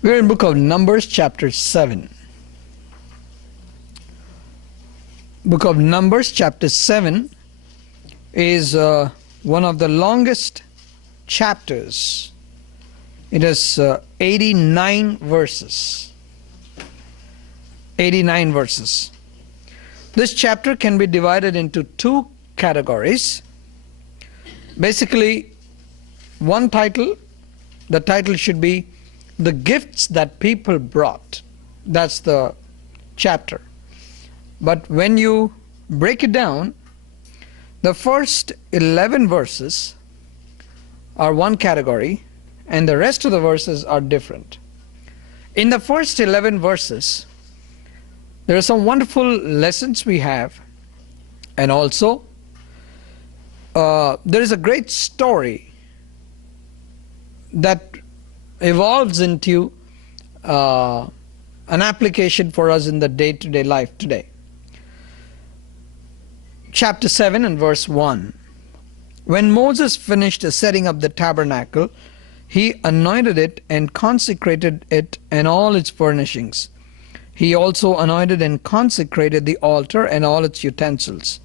We're in book of Numbers chapter 7. Book of Numbers chapter 7 is one of the longest chapters. It has 89 verses. 89 verses. This chapter can be divided into two categories. Basically, one title, the title should be The Gifts That People Brought. That's the chapter. But when you break it down, the first 11 verses are one category and the rest of the verses are different. In the first 11 verses, there are some wonderful lessons we have, and also there is a great story that evolves into an application for us in the day-to-day life today. Chapter 7 and verse 1. When Moses finished setting up the tabernacle, he anointed it and consecrated it and all its furnishings. He also anointed and consecrated the altar and all its utensils.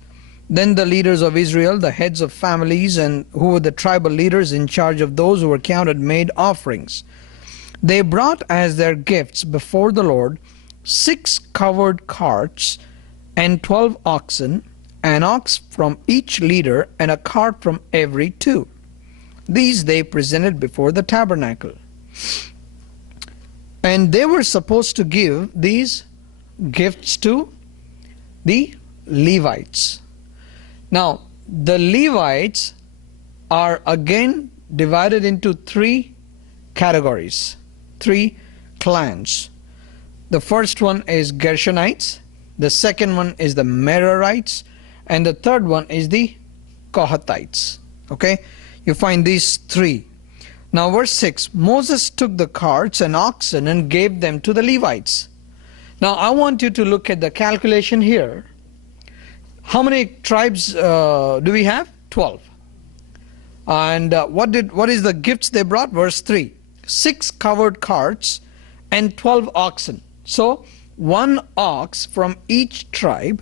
Then the leaders of Israel, the heads of families, and who were the tribal leaders in charge of those who were counted, made offerings. They brought as their gifts before the Lord 6 covered carts and 12 oxen, an ox from each leader and a cart from every 2. These they presented before the tabernacle. And they were supposed to give these gifts to the Levites. Now, the Levites are again divided into 3 categories, 3 clans. The first one is Gershonites, the second one is the Merarites, and the third one is the Kohathites. Okay, you find these 3. Now verse 6, Moses took the carts and oxen and gave them to the Levites. Now I want you to look at the calculation here. How many tribes do we have? 12. And what is the gifts they brought? Verse 3, 6 covered carts and 12 oxen. So 1 ox from each tribe.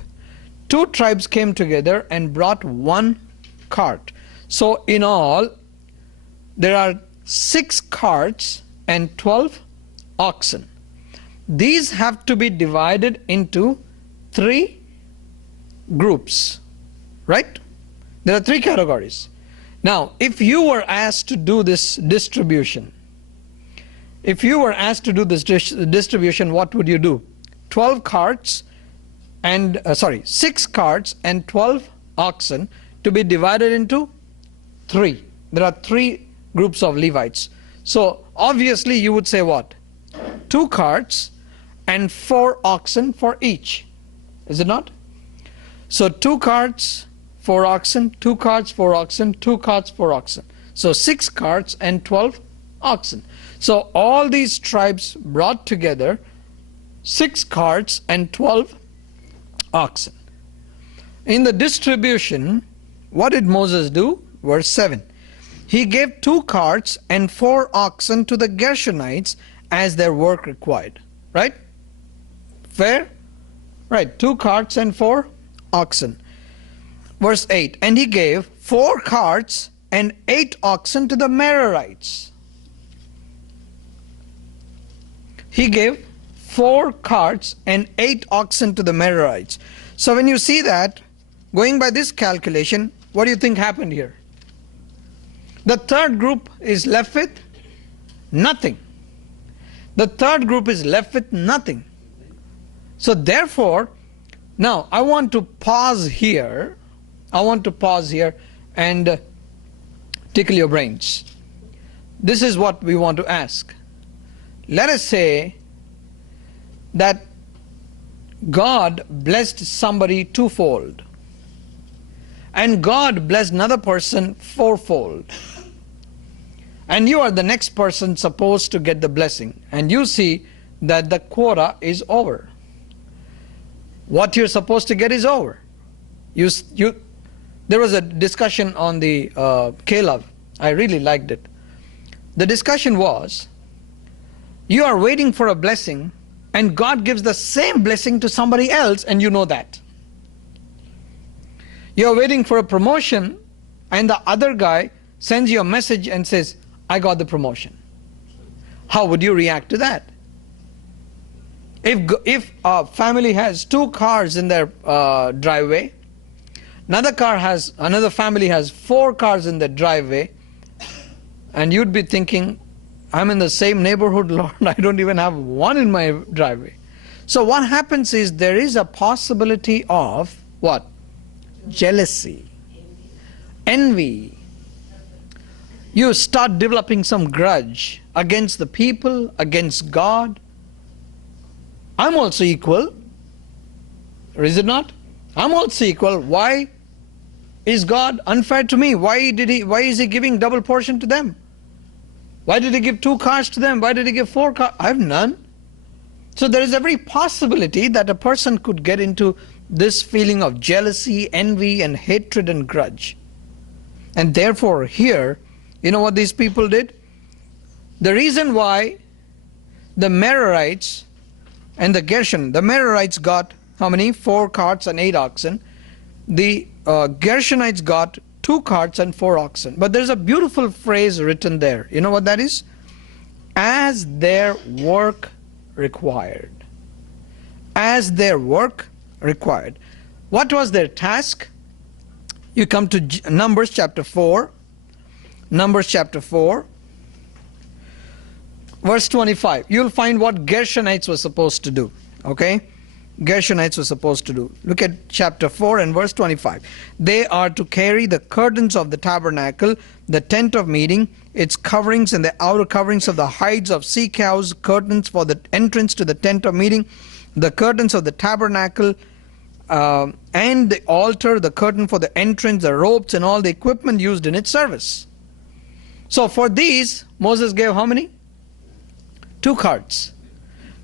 2 tribes came together and brought 1 cart. So in all, there are 6 carts and 12 oxen. These have to be divided into 3 groups, right? There are 3 categories. Now, if you were asked to do this distribution, what would you do? 12 carts and 6 carts and 12 oxen to be divided into 3. There are 3 groups of Levites. So obviously you would say what? 2 carts and 4 oxen for each. Is it not? So 2 carts, 4 oxen, 2 carts, 4 oxen, 2 carts, 4 oxen. So 6 carts and 12 oxen. So all these tribes brought together 6 carts and 12 oxen. In the distribution, what did Moses do? Verse 7. He gave 2 carts and 4 oxen to the Gershonites as their work required. Right? Fair? Right. 2 carts and 4 oxen. Verse 8. And he gave 4 carts and 8 oxen to the Merarites. He gave 4 carts and 8 oxen to the Merarites. So when you see that, going by this calculation, what do you think happened here? The third group is left with nothing. The third group is left with nothing. So therefore, now I want to pause here. And tickle your brains. This is what we want to ask. Let us say that God blessed somebody 2-fold, and God blessed another person 4-fold, and you are the next person supposed to get the blessing, and you see that the quota is over. What you're supposed to get is over. There was a discussion on the Caleb. I really liked it. The discussion was, You are waiting for a blessing, and God gives the same blessing to somebody else, and you know that. You are waiting for a promotion, and the other guy sends you a message and says, I got the promotion. How would you react to that? If a family has 2 cars in their driveway, another family has 4 cars in their driveway, and you'd be thinking, I'm in the same neighborhood, Lord, I don't even have 1 in my driveway. So what happens is there is a possibility of what? Jealousy, envy. You start developing some grudge against the people, against God. I'm also equal. Or is it not? I'm also equal. Why is God unfair to me? Why is He giving double portion to them? Why did He give 2 cars to them? Why did He give 4 cars? I have none. So there is every possibility that a person could get into this feeling of jealousy, envy, and hatred and grudge. And therefore here, you know what these people did? The reason why the Merarites and the Merarites got how many? 4 carts and 8 oxen. The Gershonites got 2 carts and 4 oxen. But there's a beautiful phrase written there. You know what that is? As their work required. As their work required. What was their task? You come to Numbers chapter 4. Numbers chapter 4. Verse 25. You'll find what Gershonites were supposed to do. Okay? Gershonites were supposed to do. Look at chapter 4 and verse 25. They are to carry the curtains of the tabernacle, the tent of meeting, its coverings and the outer coverings of the hides of sea cows, curtains for the entrance to the tent of meeting, the curtains of the tabernacle, and the altar, the curtain for the entrance, the ropes, and all the equipment used in its service. So for these, Moses gave how many? 2 carts.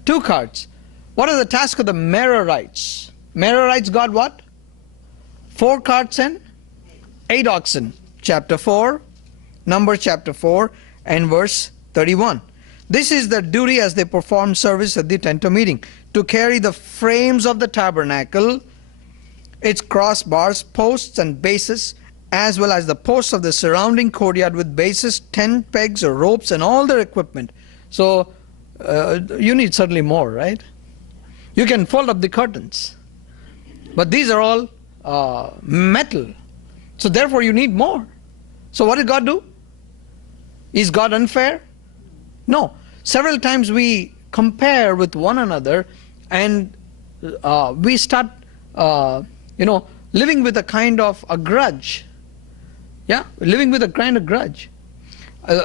2 carts. What are the tasks of the Merarites? Merarites got what? 4 carts and 8 oxen. Chapter 4, Numbers chapter 4 and verse 31. This is the duty as they perform service at the tent of meeting. To carry the frames of the tabernacle, its crossbars, posts and bases, as well as the posts of the surrounding courtyard with bases, tent pegs, ropes, and all their equipment. So you need certainly more, right? You can fold up the curtains, but these are all metal. So therefore you need more. So what did God do? Is God unfair? No. Several times we compare with one another, and we start living with a kind of a grudge. Yeah, living with a kind of grudge.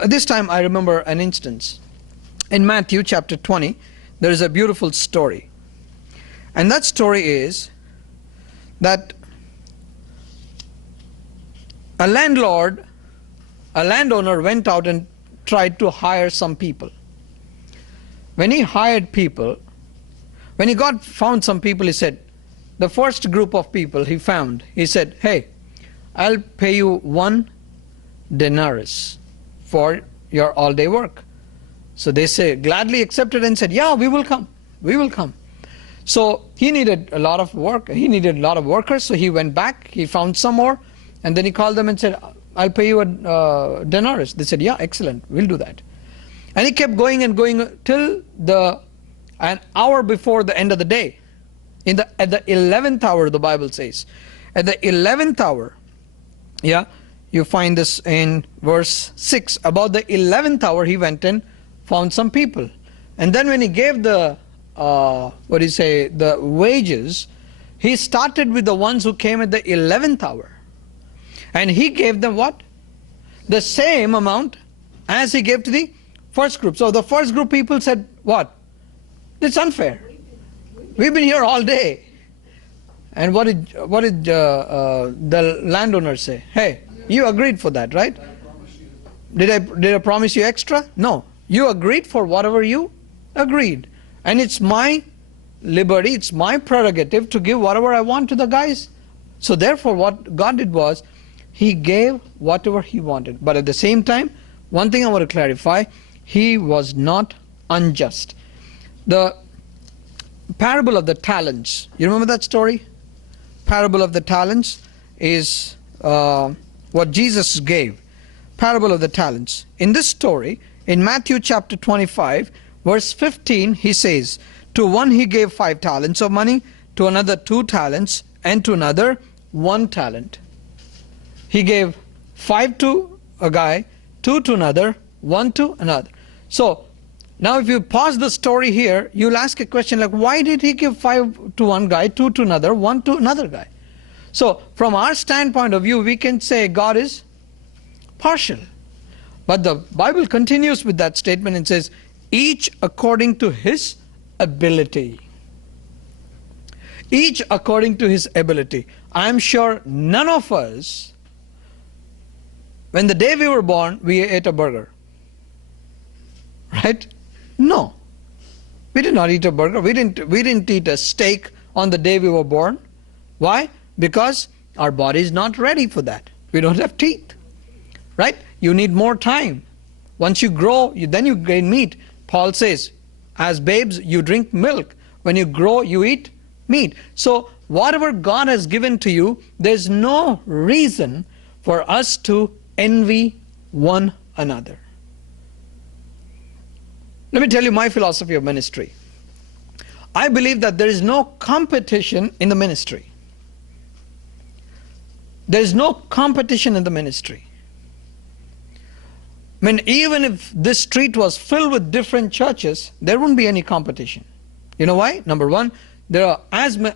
This time I remember an instance. In Matthew chapter 20, there is a beautiful story. And that story is that a landowner went out and tried to hire some people. When he hired people, when he found some people, he said, the first group of people he found, he said, hey, I'll pay you 1 denarius for your all-day work. So they say, gladly accepted and said, yeah, we will come. We will come. So he needed a lot of work. He needed a lot of workers. So he went back. He found some more. And then he called them and said, I'll pay you a denarius. They said, yeah, excellent. We'll do that. And he kept going and going till an hour before the end of the day. At the 11th hour, the Bible says. At the 11th hour, yeah, you find this in verse 6. About the 11th hour, he went and found some people. And then when he gave the wages, he started with the ones who came at the 11th hour. And he gave them what? The same amount as he gave to the first group. So the first group people said, what? It's unfair. We've been here all day. And what did the landowner say? Hey, you agreed for that, right? Did I promise you extra? No. You agreed for whatever you agreed. And it's my liberty, it's my prerogative to give whatever I want to the guys. So therefore what God did was, He gave whatever He wanted. But at the same time, one thing I want to clarify, He was not unjust. The parable of the talents. You remember that story? Parable of the talents is what Jesus gave. Parable of the talents. In this story, in Matthew chapter 25, verse 15, he says, to one he gave 5 talents of money, to another 2 talents, and to another 1 talent. He gave 5 to a guy, 2 to another, 1 to another. So, now if you pause the story here, you'll ask a question like, why did he give 5 to one guy, 2 to another, 1 to another guy? So, from our standpoint of view, we can say God is partial. But the Bible continues with that statement and says, each according to his ability. Each according to his ability. I am sure none of us, when the day we were born, we ate a burger. Right? No. We did not eat a burger. We didn't eat a steak on the day we were born. Why? Because our body is not ready for that. We don't have teeth. Right? You need more time. Once you grow, then you gain meat. Paul says, as babes, you drink milk. When you grow, you eat meat. So, whatever God has given to you, there's no reason for us to envy one another. Let me tell you my philosophy of ministry. I believe that there is no competition in the ministry. There is no competition in the ministry. I mean, even if this street was filled with different churches, there wouldn't be any competition. You know why? Number one, there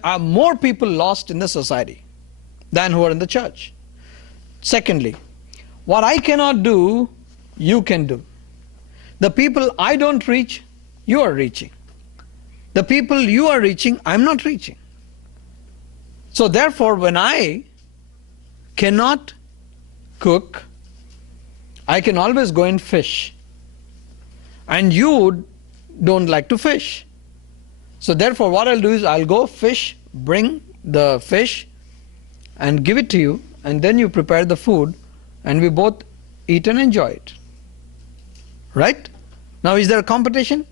are more people lost in the society than who are in the church. Secondly, what I cannot do, you can do. The people I don't reach, you are reaching. The people you are reaching, I'm not reaching. So therefore, when I cannot cook, I can always go and fish. And you don't like to fish. So therefore, what I'll do is I'll go fish, bring the fish and give it to you, and then you prepare the food and we both eat and enjoy it. Right? Now, is there a competition?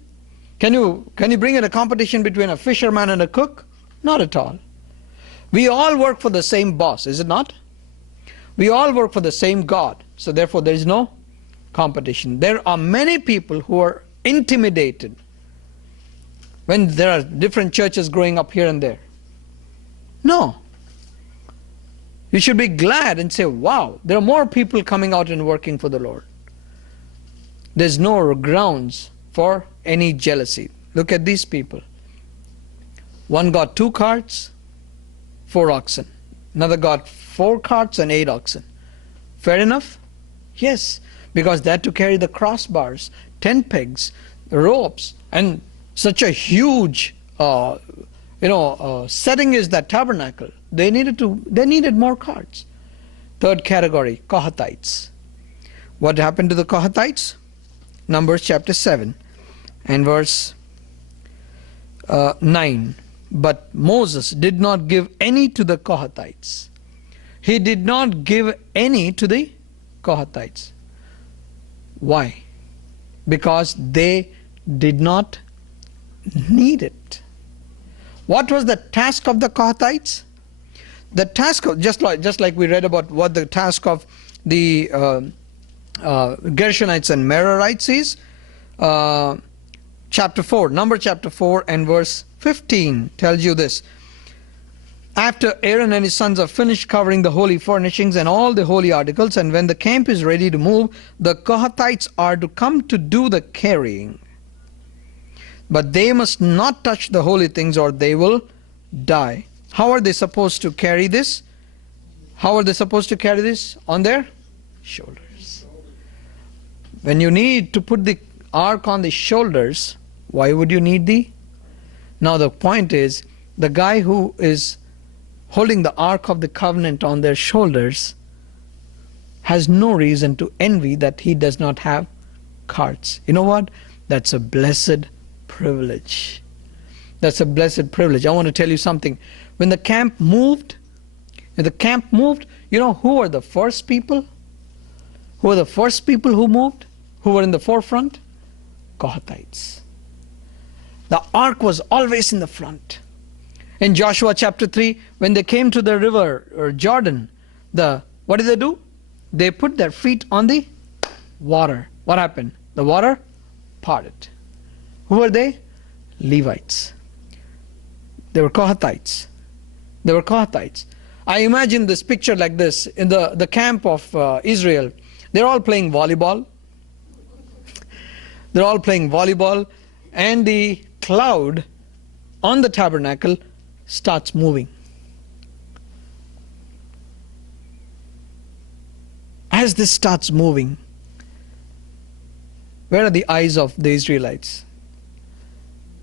Can you bring in a competition between a fisherman and a cook? Not at all. We all work for the same boss, is it not? We all work for the same God. So therefore, there is no competition. There are many people who are intimidated when there are different churches growing up here and there. No. You should be glad and say, wow, there are more people coming out and working for the Lord. There's no grounds for any jealousy. Look at these people. One got 2 carts, 4 oxen. Another got 4 carts and 8 oxen. Fair enough? Yes, because they had to carry the crossbars, tent pegs, ropes, and such a huge setting is that tabernacle. They needed more carts. Third category, Kohathites. What happened to the Kohathites? Numbers chapter 7 and verse 9. But Moses did not give any to the Kohathites. He did not give any to the Kohathites. Why? Because they did not need it. What was the task of the Kohathites? The task of, just like we read about what the task of the Gershonites and Merarites is, chapter 4, Number chapter 4 and verse 15 tells you this. After Aaron and his sons have finished covering the holy furnishings and all the holy articles, and when the camp is ready to move, the Kohathites are to come to do the carrying. But they must not touch the holy things or they will die. How are they supposed to carry this? How are they supposed to carry this? On their shoulders. When you need to put the ark on the shoulders, why would you need the? Now the point is, the guy who is holding the ark of the covenant on their shoulders has no reason to envy that he does not have carts. You know what? That's a blessed privilege. That's a blessed privilege. I want to tell you something. When the camp moved, you know who were the first people? Who were the first people who moved? Who were in the forefront? Kohathites. The ark was always in the front. In Joshua chapter 3, when they came to the river or Jordan, what did they do? They put their feet on the water. What happened? The water parted. Who were they? Levites. They were Kohathites. They were Kohathites. I imagine this picture like this. In the camp of Israel, they're all playing volleyball. They're all playing volleyball, and the cloud on the tabernacle starts moving. As this starts moving, where are the eyes of the Israelites?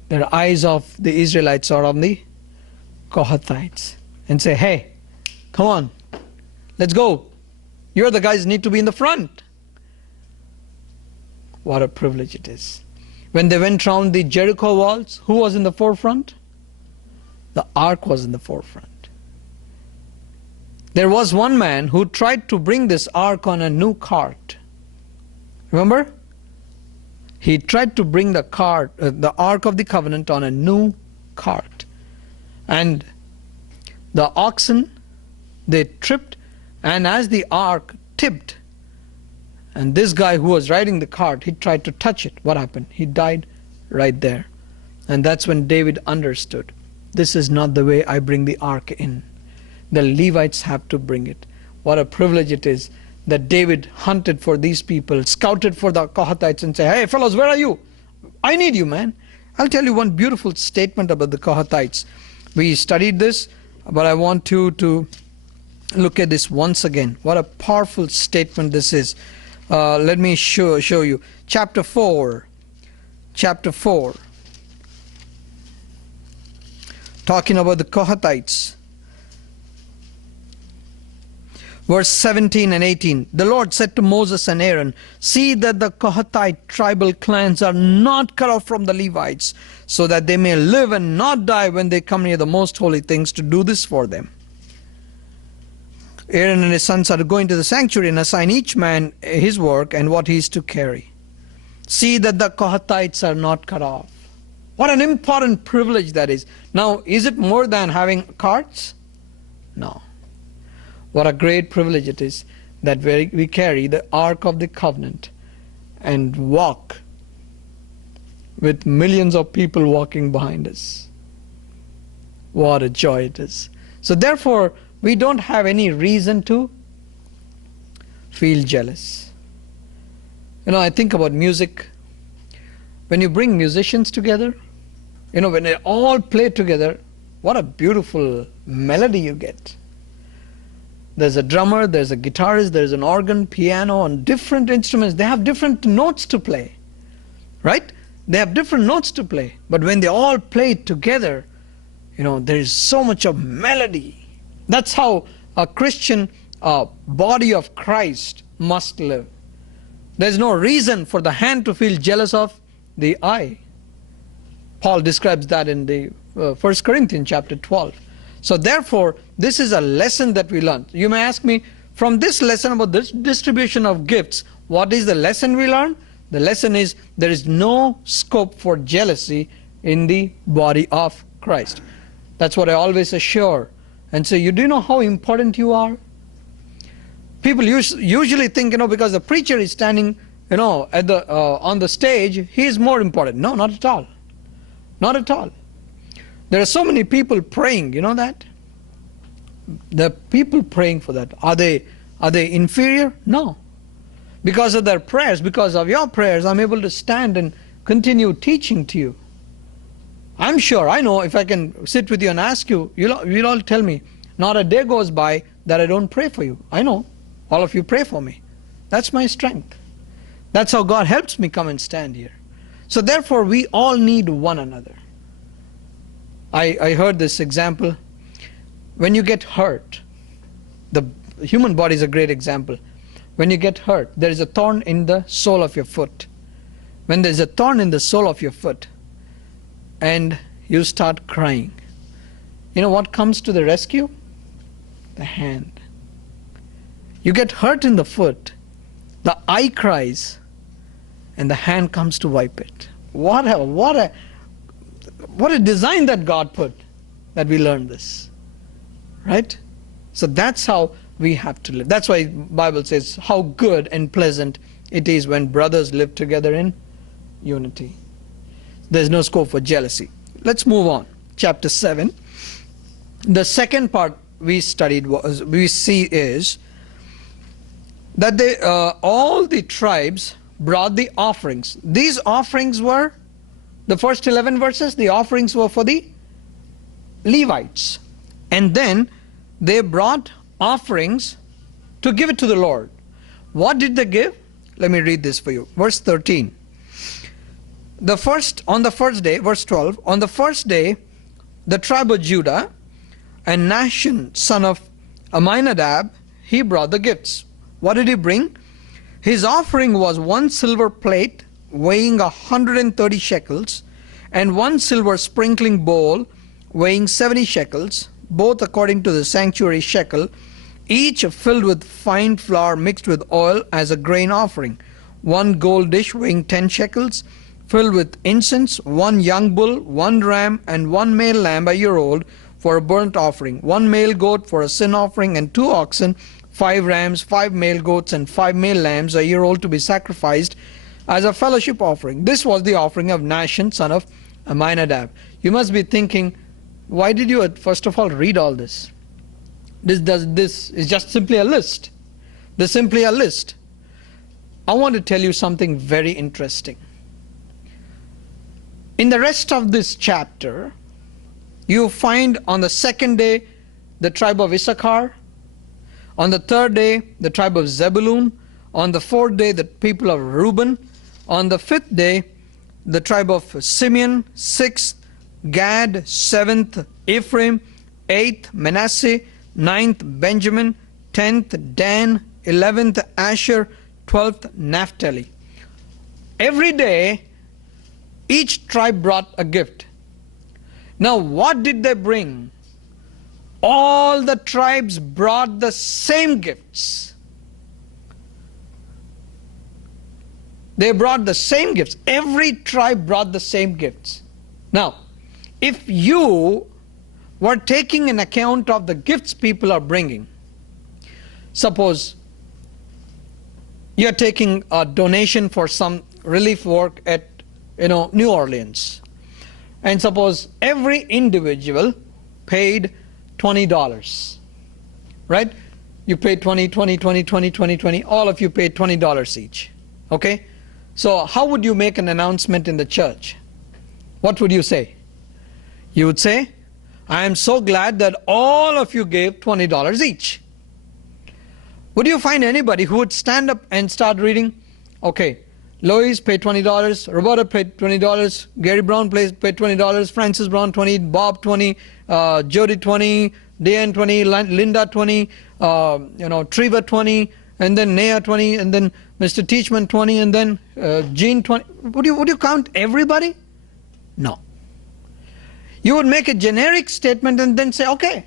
The eyes of the Israelites are on the Kohathites, and say, hey, come on, let's go. You're the guys who need to be in the front. What a privilege it is. When they went round the Jericho walls, who was in the forefront? The ark was in the forefront. There was one man who tried to bring this ark on a new cart. Remember? He tried to bring the ark of the covenant on a new cart. And the oxen, they tripped, and as the ark tipped, and this guy who was riding the cart, he tried to touch it. What happened? He died right there. And that's when David understood, this is not the way I bring the ark in. The Levites have to bring it. What a privilege it is that David hunted for these people, scouted for the Kohathites, and said, hey fellows, where are you? I need you, man. I'll tell you one beautiful statement about the Kohathites. We studied this, but I want you to look at this once again. What a powerful statement this is. Let me show you. Chapter 4. Talking about the Kohathites. Verse 17 and 18. The Lord said to Moses and Aaron, see that the Kohathite tribal clans are not cut off from the Levites, so that they may live and not die when they come near the most holy things to do this for them. Aaron and his sons are going to the sanctuary and assign each man his work and what he is to carry. See that the Kohathites are not cut off. What an important privilege that is. Now, is it more than having carts? No. What a great privilege it is that we carry the Ark of the Covenant and walk with millions of people walking behind us. What a joy it is. So therefore, we don't have any reason to feel jealous. You know, I think about music. When you bring musicians together, you know, when they all play together, what a beautiful melody you get. There's a drummer, there's a guitarist, there's an organ, piano, and different instruments. They have different notes to play, right? They have different notes to play. But when they all play together, you know, there is so much of melody. That's how a Christian body of Christ must live. There's no reason for the hand to feel jealous of the eye. Paul describes that in the 1 Corinthians chapter 12. So therefore, this is a lesson that we learn. You may ask me, from this lesson about this distribution of gifts, what is the lesson we learn? The lesson is there is no scope for jealousy in the body of Christ. That's what I always assure. And so you do know how important you are? People usually think, you know, because the preacher is standing, you know, at on the stage, he is more important. No, not at all. Not at all. There are so many people praying, you know that? The people praying for that. Are they inferior? No. Because of their prayers, because of your prayers, I'm able to stand and continue teaching to you. I'm sure, I know, if I can sit with you and ask you, you'll all tell me, not a day goes by that I don't pray for you. I know. All of you pray for me. That's my strength. That's how God helps me come and stand here. So therefore, we all need one another. I heard this example. When you get hurt, the human body is a great example. When you get hurt, there is a thorn in the sole of your foot. When there is a thorn in the sole of your foot, and you start crying, you know what comes to the rescue? The hand. You get hurt in the foot, the eye cries, and the hand comes to wipe it. What a design that God put, that we learn this. Right? So that's how we have to live. That's why the Bible says how good and pleasant it is when brothers live together in unity. There's no scope for jealousy. Let's move on. Chapter 7. The second part we see is that all the tribes brought the offerings. These offerings were, the first 11 verses, the offerings were for the Levites. And then they brought offerings to give it to the Lord. What did they give? Let me read this for you. Verse 13. On the first day, verse 12, on the first day, the tribe of Judah and Nahshon, son of Amminadab, he brought the gifts. What did he bring? His offering was 1 silver plate weighing 130 shekels, and 1 silver sprinkling bowl weighing 70 shekels, both according to the sanctuary shekel, each filled with fine flour mixed with oil as a grain offering. 1 gold dish weighing 10 shekels, filled with incense, 1 young bull, 1 ram, and 1 male lamb a year old for a burnt offering, 1 male goat for a sin offering, and 2 oxen, 5 rams, 5 male goats, and 5 male lambs a year old to be sacrificed as a fellowship offering. This was the offering of Nahshon, son of Amminadab. You must be thinking, why did you first of all read all this? This is just simply a list. This is simply a list. I want to tell you something very interesting. In the rest of this chapter, you find on the second day the tribe of Issachar, on the third day the tribe of Zebulun, on the fourth day the people of Reuben, on the fifth day the tribe of Simeon, sixth Gad, seventh Ephraim, eighth Manasseh, ninth Benjamin, 10th Dan, 11th Asher, 12th Naphtali. Every day each tribe brought a gift. Now what did they bring? All the tribes brought the same gifts. They brought the same gifts. Every tribe brought the same gifts. Now, if you were taking an account of the gifts people are bringing, suppose you're taking a donation for some relief work at New Orleans, and suppose every individual paid $20, right? You paid 20, 20, 20, 20, 20, 20, all of you paid $20 each, okay? So how would you make an announcement in the church? What would you say? You would say, I am so glad that all of you gave $20 each. Would you find anybody who would stand up and start reading, okay, Lois paid $20, Roberta paid $20, Gary Brown paid $20, Francis Brown 20, Bob 20, Jody 20, Diane 20, Linda 20, Treva 20, and then Naya 20, and then Mr. Teachman 20, and then Jean 20. Would you count everybody? No. You would make a generic statement and then say, okay.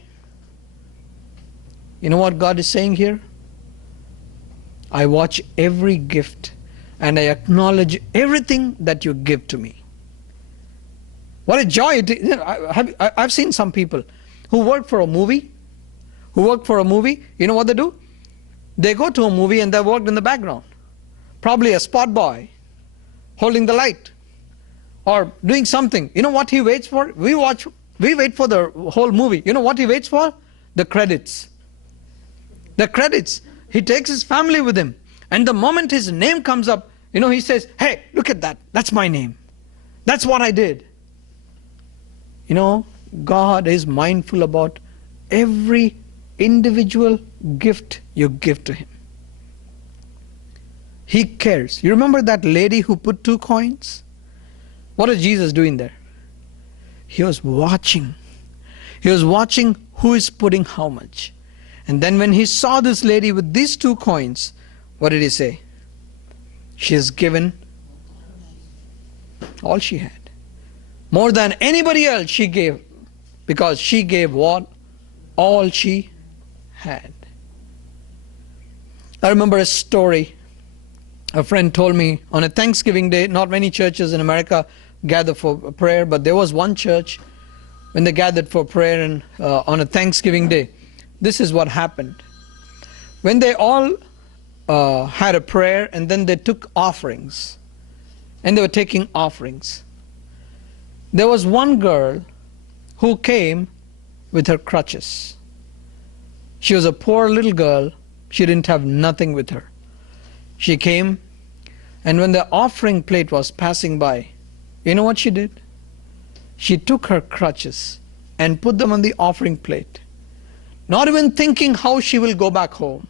You know what God is saying here? I watch every gift and I acknowledge everything that you give to me. What a joy it is. I've seen some people who work for a movie. You know what they do? They go to a movie and they work in the background. Probably a spot boy holding the light or doing something. You know what he waits for? We wait for the whole movie. You know what he waits for? The credits. The credits. He takes his family with him. And the moment his name comes up, he says, hey, look at that. That's my name. That's what I did. God is mindful about every individual gift you give to Him. He cares. You remember that lady who put 2 coins? What is Jesus doing there? He was watching. He was watching who is putting how much. And then when He saw this lady with these 2 coins, what did He say? She has given all she had. More than anybody else she gave. Because she gave what? All she had. I remember a story. A friend told me on a Thanksgiving day, not many churches in America gather for prayer, but there was one church, when they gathered for prayer and on a Thanksgiving day, this is what happened. When they all had a prayer, and then they took offerings, and they were taking offerings, there was one girl who came with her crutches. She was a poor little girl. She didn't have nothing with her. She came, and when the offering plate was passing by, you know what she did? She took her crutches and put them on the offering plate, not even thinking how she will go back home.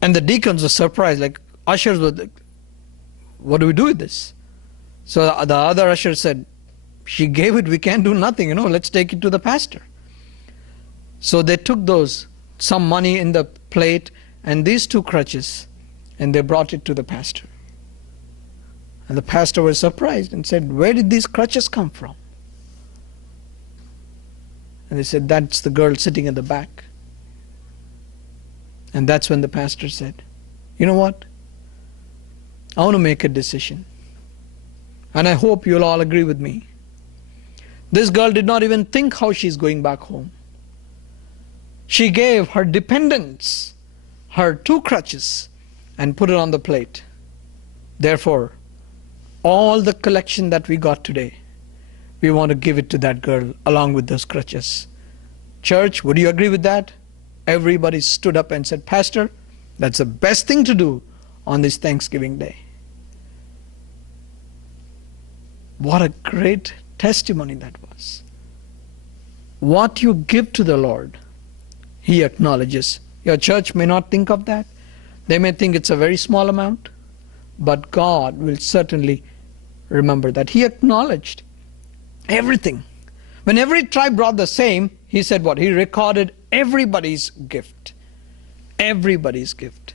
And the deacons were surprised, like ushers were like, what do we do with this? So the other usher said, she gave it, we can't do nothing, let's take it to the pastor. So they took some money in the plate and these two crutches, and they brought it to the pastor. And the pastor was surprised and said, where did these crutches come from? And they said, that's the girl sitting in the back. And that's when the pastor said, you know what? I want to make a decision. And I hope you'll all agree with me. This girl did not even think how she's going back home. She gave her dependents her two crutches and put it on the plate. Therefore, all the collection that we got today, we want to give it to that girl along with those crutches. Church, would you agree with that? Everybody stood up and said, Pastor, that's the best thing to do on this Thanksgiving Day. What a great testimony that was. What you give to the Lord, He acknowledges. Your church may not think of that. They may think it's a very small amount, but God will certainly remember that. He acknowledged everything. When every tribe brought the same, He said what? He recorded everybody's gift. Everybody's gift.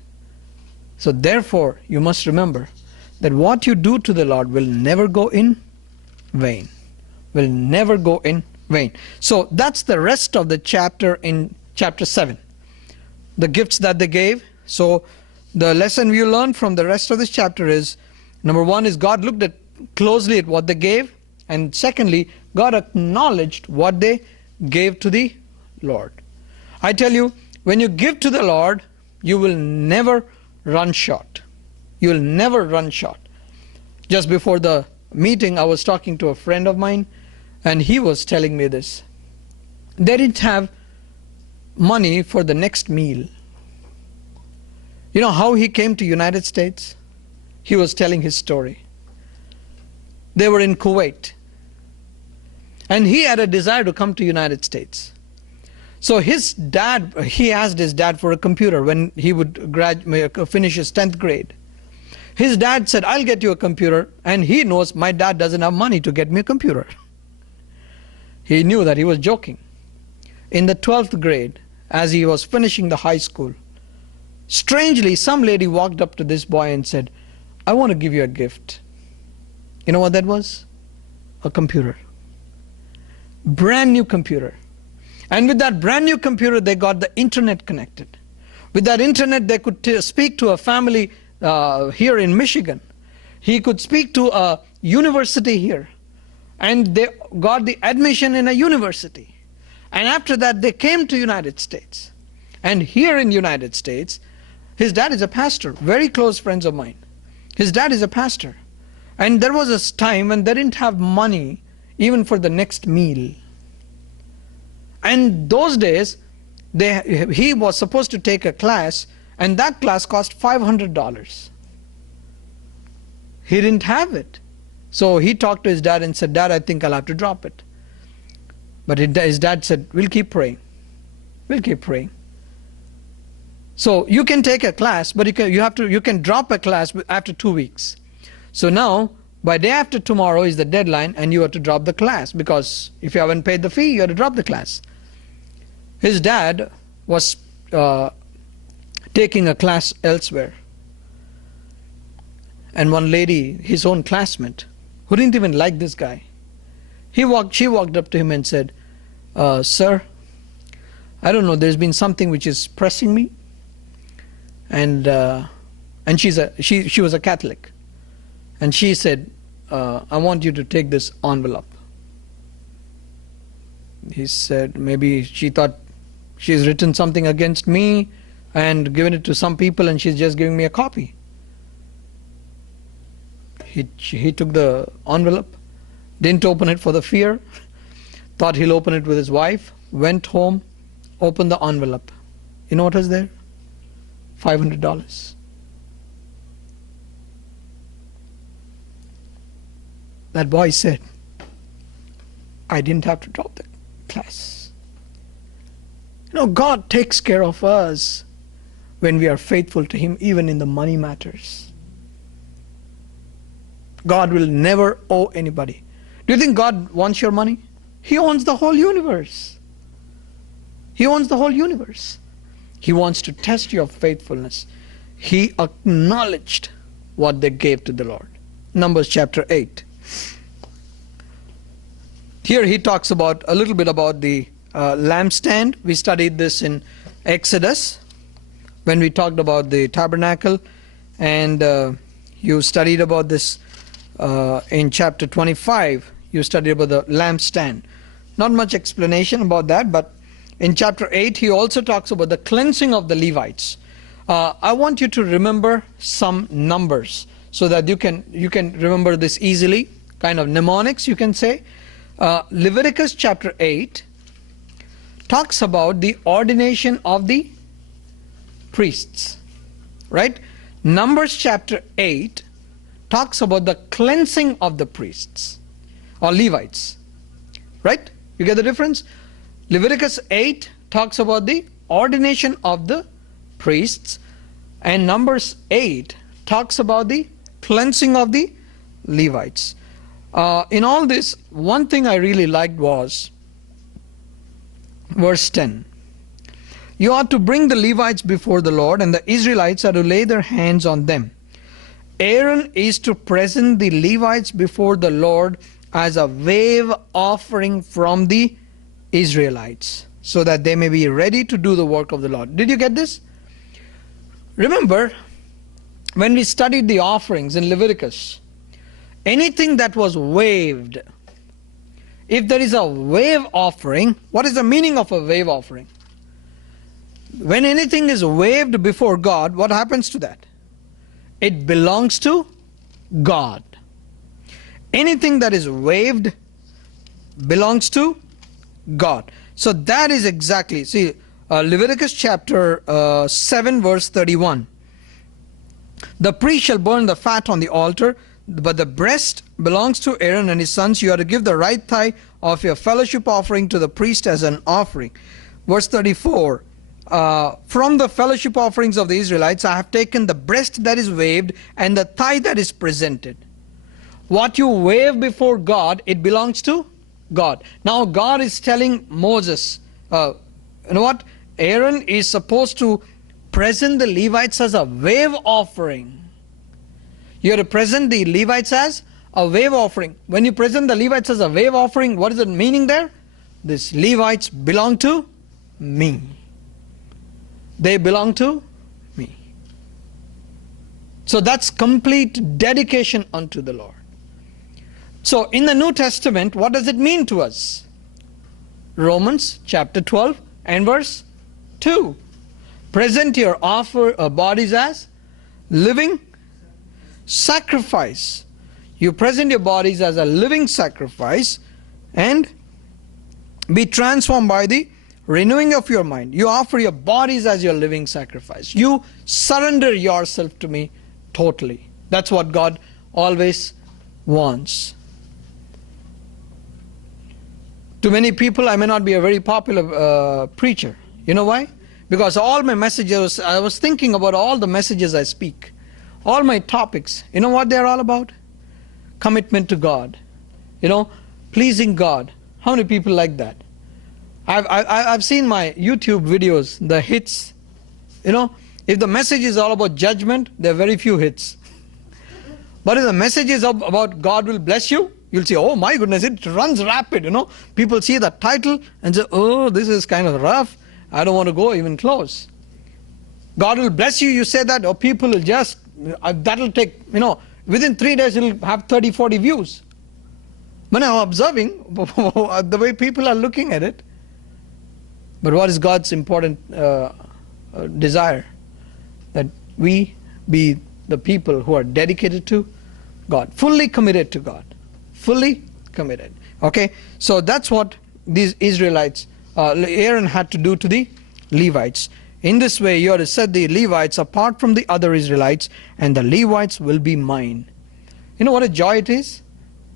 So therefore, you must remember that what you do to the Lord will never go in vain. Will never go in vain. So that's the rest of the chapter in chapter 7. The gifts that they gave. So the lesson we learned from the rest of this chapter is, number one is God looked closely at what they gave, and secondly, God acknowledged what they gave to the Lord. I tell you, when you give to the Lord, you will never run short. You will never run short. Just before the meeting, I was talking to a friend of mine, and he was telling me this. They didn't have money for the next meal. You know how he came to United States? He was telling his story. They were in Kuwait, and he had a desire to come to United States. So his dad, he asked his dad for a computer when he would finish his 10th grade. His dad said, I'll get you a computer, and he knows my dad doesn't have money to get me a computer. He knew that he was joking. In the 12th grade, as he was finishing the high school, strangely, some lady walked up to this boy and said, I want to give you a gift. You know what that was? A computer. Brand new computer. And with that brand new computer, they got the internet connected. With that internet, they could speak to a family here in Michigan. He could speak to a university here. And they got the admission in a university. And after that, they came to United States. And here in United States, his dad is a pastor, very close friends of mine. His dad is a pastor. And there was a time when they didn't have money even for the next meal. And those days, he was supposed to take a class, and that class cost $500. He didn't have it. So he talked to his dad and said, Dad, I think I'll have to drop it. But his dad said, we'll keep praying. We'll keep praying. So you can take a class, but you can drop a class after 2 weeks. So now, by day after tomorrow is the deadline, and you have to drop the class, because if you haven't paid the fee, you have to drop the class. His dad was taking a class elsewhere. And one lady, his own classmate, who didn't even like this guy, she walked up to him and said, Sir, I don't know, there's been something which is pressing me. And she was a Catholic. And she said, I want you to take this envelope. He said, maybe she thought she's written something against me and given it to some people and she's just giving me a copy. He took the envelope, didn't open it for the fear, thought he'll open it with his wife, went home, opened the envelope. You know what was there? $500. That boy said, I didn't have to drop the class. You know, God takes care of us when we are faithful to Him, even in the money matters. God will never owe anybody. Do you think God wants your money? He owns the whole universe. He owns the whole universe. He wants to test your faithfulness. He acknowledged what they gave to the Lord. Numbers chapter 8. Here he talks about a little bit about the lampstand. We studied this in Exodus when we talked about the tabernacle, and you studied about this in chapter 25. You studied about the lampstand. Not much explanation about that, but in chapter 8 he also talks about the cleansing of the Levites. I want you to remember some numbers so that you can remember this easily, kind of mnemonics you can say. Leviticus chapter 8 talks about the ordination of the priests, right? Numbers chapter 8 talks about the cleansing of the priests or Levites, right? You get the difference? Leviticus 8 talks about the ordination of the priests, and Numbers 8 talks about the cleansing of the Levites. In all this, one thing I really liked was verse 10. You ought to bring the Levites before the Lord, and the Israelites are to lay their hands on them. Aaron is to present the Levites before the Lord as a wave offering from the Israelites, so that they may be ready to do the work of the Lord. Did you get this? Remember, when we studied the offerings in Leviticus, anything that was waved, if there is a wave offering, what is the meaning of a wave offering? When anything is waved before God, what happens to that? It belongs to God. Anything that is waved belongs to God. So that is exactly, see, Leviticus chapter 7 verse 31. The priest shall burn the fat on the altar, but the breast belongs to Aaron and his sons. You are to give the right thigh of your fellowship offering to the priest as an offering. Verse 34. From the fellowship offerings of the Israelites, I have taken the breast that is waved and the thigh that is presented. What you wave before God, it belongs to God. Now God is telling Moses, you know what? Aaron is supposed to present the Levites as a wave offering. You are to present the Levites as a wave offering. When you present the Levites as a wave offering, what is the meaning there? These Levites belong to me. They belong to me. So that's complete dedication unto the Lord. So in the New Testament, what does it mean to us? Romans chapter 12 and verse 2. Present your bodies as living sacrifice. You present your bodies as a living sacrifice and be transformed by the renewing of your mind. You offer your bodies as your living sacrifice. You surrender yourself to me totally. That's what God always wants. To many people, I may not be a very popular preacher. You know why? Because all my messages, I was thinking about all the messages I speak. All my topics, you know what they're all about? Commitment to God. You know, pleasing God. How many people like that? I've seen my YouTube videos, the hits. You know, if the message is all about judgment, there are very few hits. But if the message is about God will bless you, you'll see, oh my goodness, it runs rapid, you know. People see the title and say, oh, this is kind of rough. I don't want to go even close. God will bless you, you say that, or people will just, that'll take, you know, within 3 days it'll have 30, 40 views. When I'm observing the way people are looking at it. But what is God's important desire? That we be the people who are dedicated to God, fully committed to God, fully committed. Okay, so that's what these Israelites, Aaron had to do to the Levites. In this way you are to set the Levites apart from the other Israelites, and the Levites will be mine. You know what a joy it is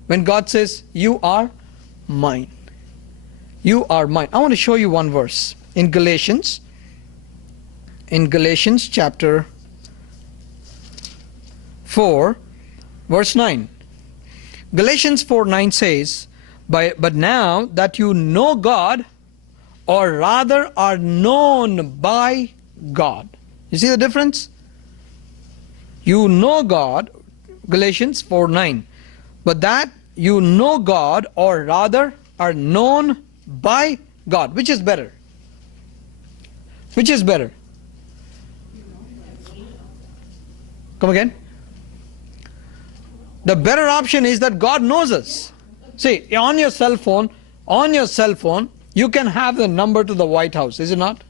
when God says, you are mine. You are mine. I want to show you one verse in Galatians. In Galatians chapter 4, verse 9. Galatians 4:9 says, but now that you know God, or rather are known by God. You see the difference? You know God, Galatians 4:9. But that you know God, or rather are known by God. Which is better? Which is better? Come again? The better option is that God knows us. See, on your cell phone, you can have the number to the White House, is it not?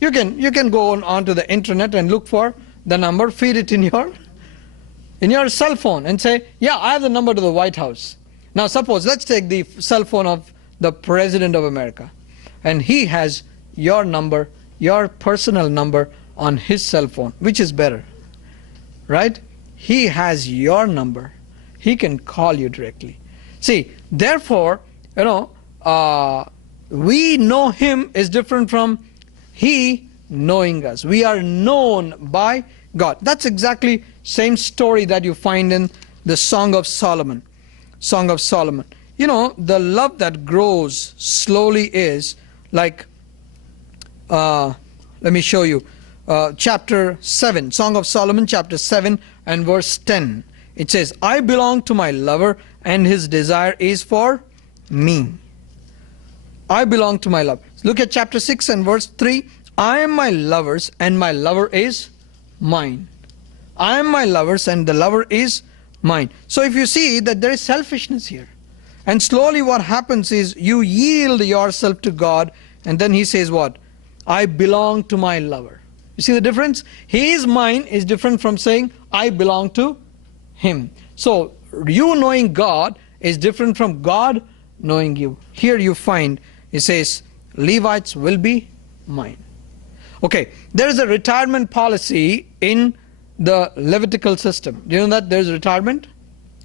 You can go onto the internet and look for the number, feed it in your cell phone and say, yeah, I have the number to the White House. Now suppose, let's take the cell phone of the President of America, and he has your number, your personal number on his cell phone. Which is better? Right? He has your number. He can call you directly. See, therefore, we know him is different from he knowing us. We are known by God. That's exactly same story that you find in the Song of Solomon. Song of Solomon. You know, the love that grows slowly is like, let me show you. Chapter 7, Song of Solomon, chapter 7 and verse 10. It says, I belong to my lover, and his desire is for me. I belong to my lover. Look at chapter 6 and verse 3. I am my lover's, and my lover is mine. I am my lover's, and the lover is mine. So if you see that there is selfishness here, and slowly what happens is you yield yourself to God, and then he says what? I belong to my lover. You see the difference? He is mine is different from saying I belong to him. So you knowing God is different from God knowing you. Here you find it says Levites will be mine. Okay, there is a retirement policy in the Levitical system. Do you know that there's retirement?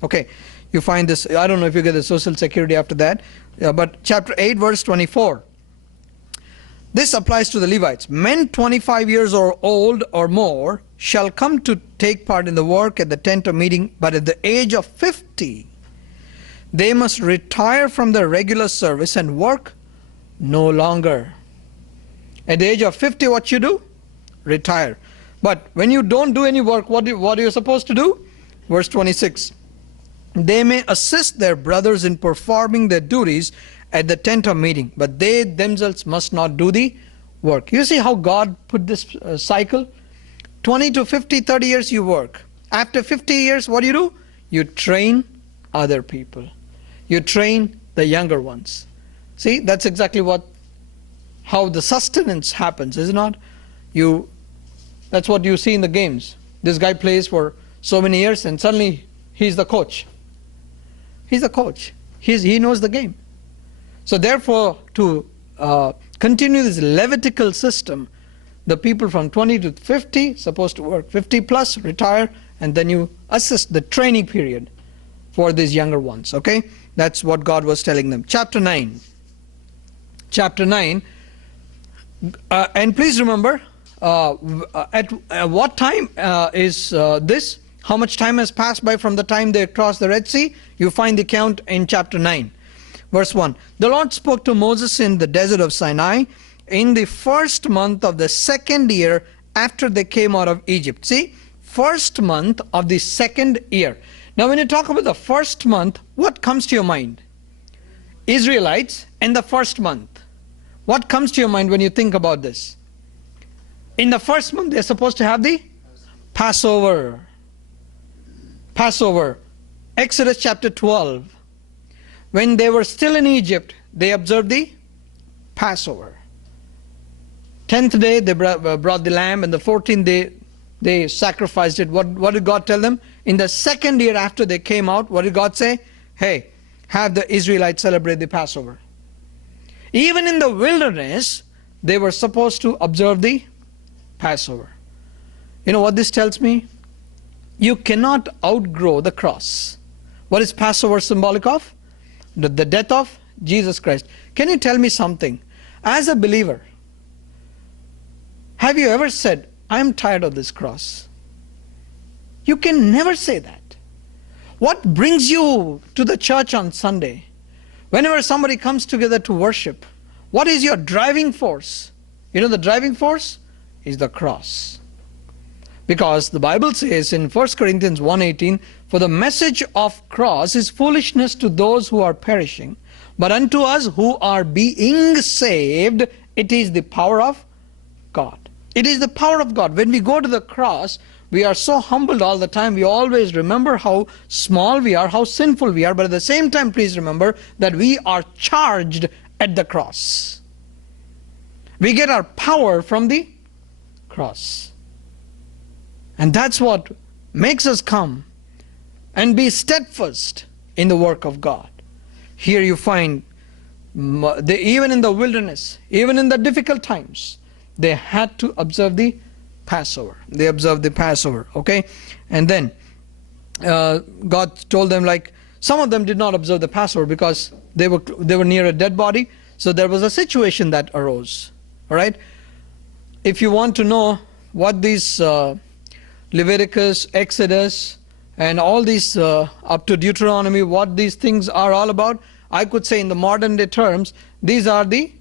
Okay, you find this. I don't know if you get the Social Security after that, but chapter 8 verse 24. This applies to the Levites. Men 25 years or old or more shall come to take part in the work at the tent of meeting, but at the age of 50 they must retire from their regular service and work no longer. At the age of 50, what you do? Retire. But when you don't do any work, what are you supposed to do? Verse 26. They may assist their brothers in performing their duties at the tent of meeting, but they themselves must not do the work. You see how God put this cycle? 20 to 50, 30 years you work. After 50 years, what do? You train other people. You train the younger ones. See, that's exactly how the sustenance happens, is it not? That's what you see in the games. This guy plays for so many years and suddenly he's the coach. He's the coach. He knows the game. So therefore, to continue this Levitical system, the people from 20 to 50 supposed to work 50 plus, retire, and then you assist the training period for these younger ones. Okay, that's what God was telling them. Chapter 9. Chapter 9. And please remember, at what time is this? How much time has passed by from the time they crossed the Red Sea? You find the count in chapter 9. Verse 1. The Lord spoke to Moses in the desert of Sinai in the first month of the second year after they came out of Egypt. See, first month of the second year. Now when you talk about the first month, what comes to your mind? Israelites and the first month. What comes to your mind when you think about this? In the first month, they're supposed to have the Passover. Passover. Exodus chapter 12. When they were still in Egypt, they observed the Passover. 10th day they brought the lamb, and the 14th day they sacrificed it. What did God tell them? In the second year after they came out, what did God say? Hey, have the Israelites celebrate the Passover. Even in the wilderness, they were supposed to observe the Passover. You know what this tells me? You cannot outgrow the cross. What is Passover symbolic of? The death of Jesus Christ. Can you tell me something? As a believer, have you ever said, I'm tired of this cross? You can never say that. What brings you to the church on Sunday? Whenever somebody comes together to worship, what is your driving force? You know the driving force is the cross. Because the Bible says in 1 Corinthians 1:18, for the message of cross is foolishness to those who are perishing, but unto us who are being saved, it is the power of God. It is the power of God. When we go to the cross, we are so humbled all the time. We always remember how small we are, how sinful we are, but at the same time, please remember that we are charged at the cross. We get our power from the cross. And that's what makes us come and be steadfast in the work of God. Here you find, even in the wilderness, even in the difficult times, they had to observe the Passover. They observed the Passover, okay? And then God told them, like, some of them did not observe the Passover because they were near a dead body. So there was a situation that arose, all right? If you want to know what these Leviticus, Exodus, and all these up to Deuteronomy, what these things are all about, I could say in the modern day terms, these are the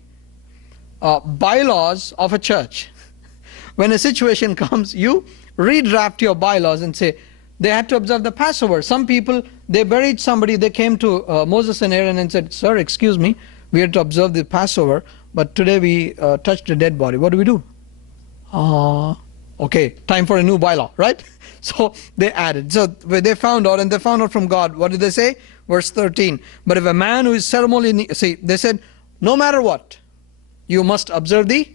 bylaws of a church. When a situation comes, you redraft your bylaws and say, they had to observe the Passover. Some people, they buried somebody, they came to Moses and Aaron and said, sir, excuse me, we had to observe the Passover, but today we touched a dead body. What do we do? Okay, time for a new bylaw, right? So they added. So they found out, and they found out from God. What did they say? Verse 13. But if a man who is ceremonially, see, they said, no matter what, you must observe the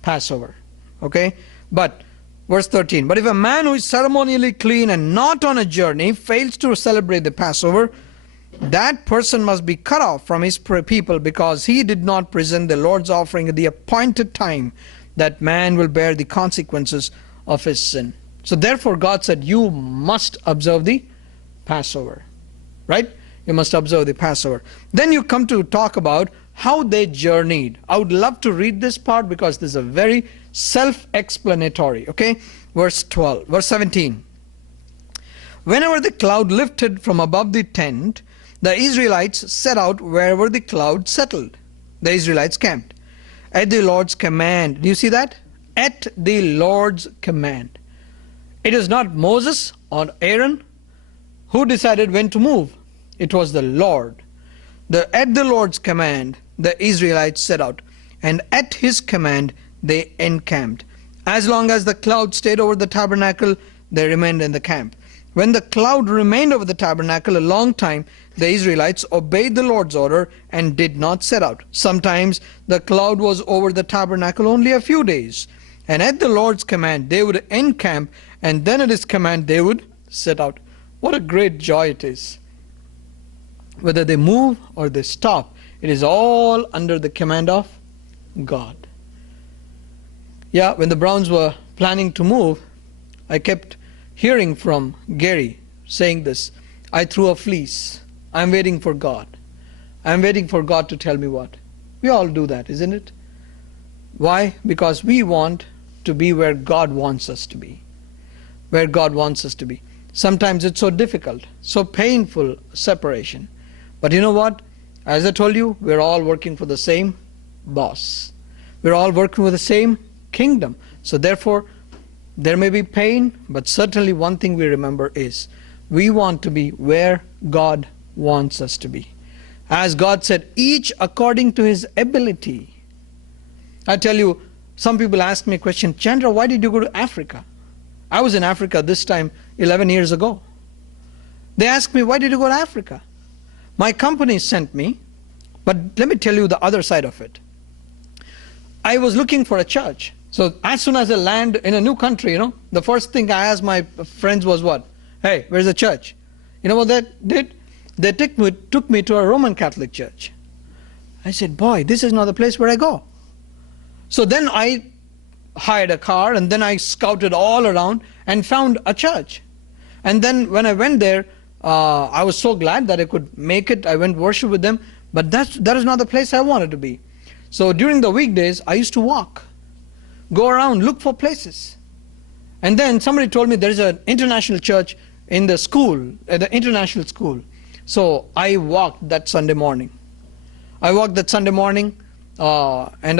Passover. Okay? But, verse 13. But if a man who is ceremonially clean and not on a journey fails to celebrate the Passover, that person must be cut off from his people, because he did not present the Lord's offering at the appointed time. That man will bear the consequences of his sin. So therefore God said, you must observe the Passover. Right? You must observe the Passover. Then you come to talk about how they journeyed. I would love to read this part because this is a very self-explanatory. Okay? Verse 17. Whenever the cloud lifted from above the tent, the Israelites set out wherever the cloud settled. The Israelites camped. At the Lord's command. Do you see that? At the Lord's command. It is not Moses or Aaron who decided when to move. It was the Lord. At the Lord's command, the Israelites set out. And at his command, they encamped. As long as the cloud stayed over the tabernacle, they remained in the camp. When the cloud remained over the tabernacle a long time, the Israelites obeyed the Lord's order and did not set out. Sometimes the cloud was over the tabernacle only a few days. And at the Lord's command, they would encamp, and then at his command, they would set out. What a great joy it is. Whether they move or they stop, it is all under the command of God. Yeah, when the Browns were planning to move, I kept hearing from Gary saying this, I threw a fleece. I'm waiting for God. I'm waiting for God to tell me what. We all do that, isn't it? Why? Because we want to be where God wants us to be. Where God wants us to be. Sometimes it's so difficult, so painful separation. But you know what? As I told you, we're all working for the same boss. We're all working with the same kingdom. So therefore, there may be pain, but certainly one thing we remember is we want to be where God wants us to be. As God said, each according to his ability. I tell you, some people ask me a question, Chandra, why did you go to Africa? I was in Africa this time 11 years ago. They asked me, why did you go to Africa? My company sent me, but let me tell you the other side of it. I was looking for a church. So as soon as I land in a new country, the first thing I asked my friends was what? Hey, where's the church? You know what they did? They took me to a Roman Catholic church. I said, boy, this is not the place where I go. So then I hired a car, and then I scouted all around and found a church. And then when I went there, I was so glad that I could make it. I went worship with them, but that is not the place I wanted to be. So during the weekdays, I used to walk, go around, look for places. And then somebody told me there is an international church in the school, at the international school. So I walked that Sunday morning. And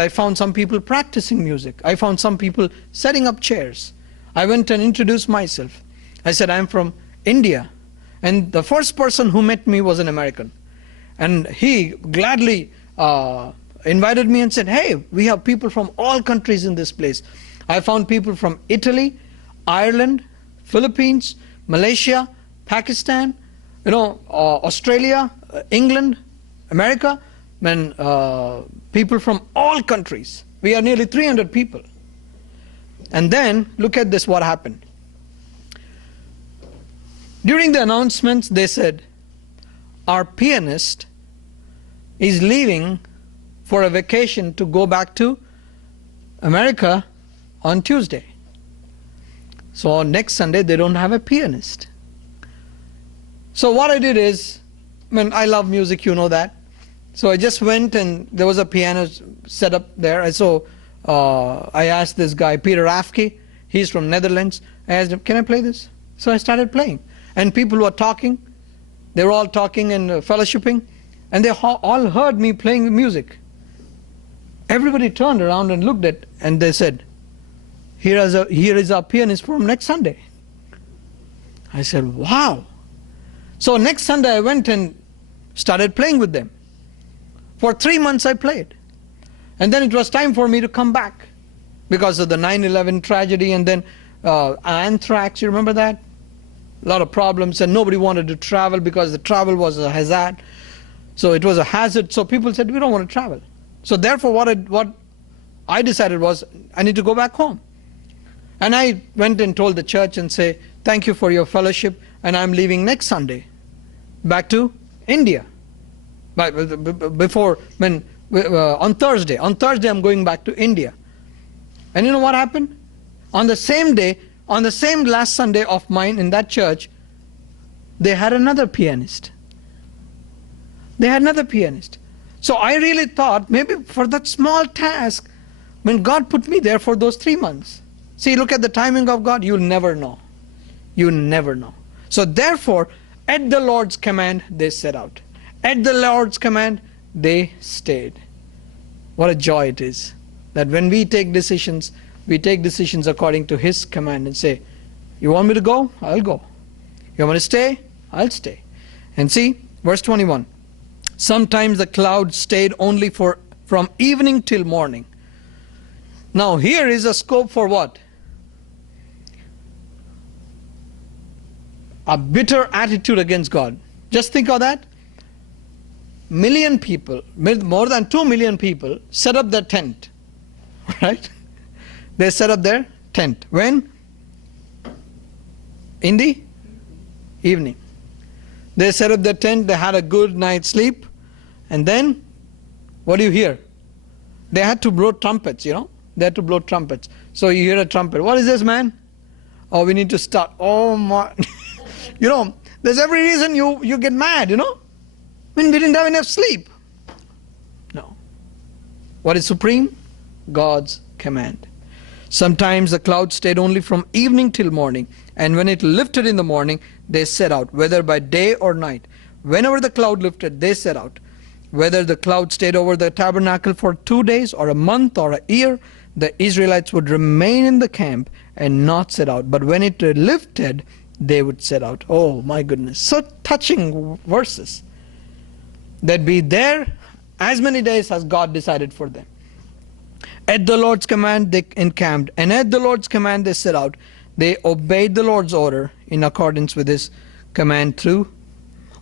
I found some people practicing music. I found some people setting up chairs. I went and introduced myself. I said, I'm from India. And the first person who met me was an American. And he gladly invited me and said, hey, we have people from all countries in this place. I found people from Italy, Ireland, Philippines, Malaysia, Pakistan, Australia, England, America, and people from all countries. We are nearly 300 people. And then, look at this, what happened. During the announcements, they said, our pianist is leaving for a vacation to go back to America on Tuesday. So next Sunday, they don't have a pianist. So what I did is, I love music, you know that. So I just went, and there was a piano set up there. I asked this guy, Peter Afke, he's from Netherlands. I asked him, can I play this? So I started playing. And people were talking. They were all talking and fellowshipping. And they all heard me playing the music. Everybody turned around and looked at, and they said, here is our pianist from next Sunday. I said, wow. So next Sunday I went and started playing with them. For 3 months I played. And then it was time for me to come back because of the 9/11 tragedy, and then anthrax, you remember that? A lot of problems, and nobody wanted to travel because the travel was a hazard. So it was a hazard, so people said, we don't want to travel. So therefore what I decided was, I need to go back home. And I went and told the church and say, thank you for your fellowship, and I'm leaving next Sunday back to India. On Thursday I'm going back to India. And you know what happened? On the same day, on the same last Sunday of mine in that church, they had another pianist. So I really thought, maybe for that small task, when God put me there for those 3 months. See, look at the timing of God. You'll never know. You never know. So therefore, at the Lord's command, they set out. At the Lord's command, they stayed. What a joy it is that when we take decisions according to His command and say, you want me to go? I'll go. You want me to stay? I'll stay. And see, verse 21. Sometimes the cloud stayed only from evening till morning. Now here is a scope for what? A bitter attitude against God. Just think of that. Million people, more than 2 million people set up their tent. Right? They set up their tent. When? In the evening. They set up their tent, they had a good night's sleep, and then, what do you hear? They had to blow trumpets, They had to blow trumpets. So you hear a trumpet. What is this, man? Oh, we need to start. Oh my. There's every reason you get mad, we didn't have enough sleep. No. What is supreme? God's command. Sometimes the cloud stayed only from evening till morning, and when it lifted in the morning, they set out, whether by day or night. Whenever the cloud lifted, they set out. Whether the cloud stayed over the tabernacle for 2 days or a month or a year, the Israelites would remain in the camp and not set out. But when it lifted, they would set out. Oh my goodness. So touching verses. They'd be there as many days as God decided for them. At the Lord's command they encamped, and at the Lord's command they set out. They obeyed the Lord's order in accordance with His command through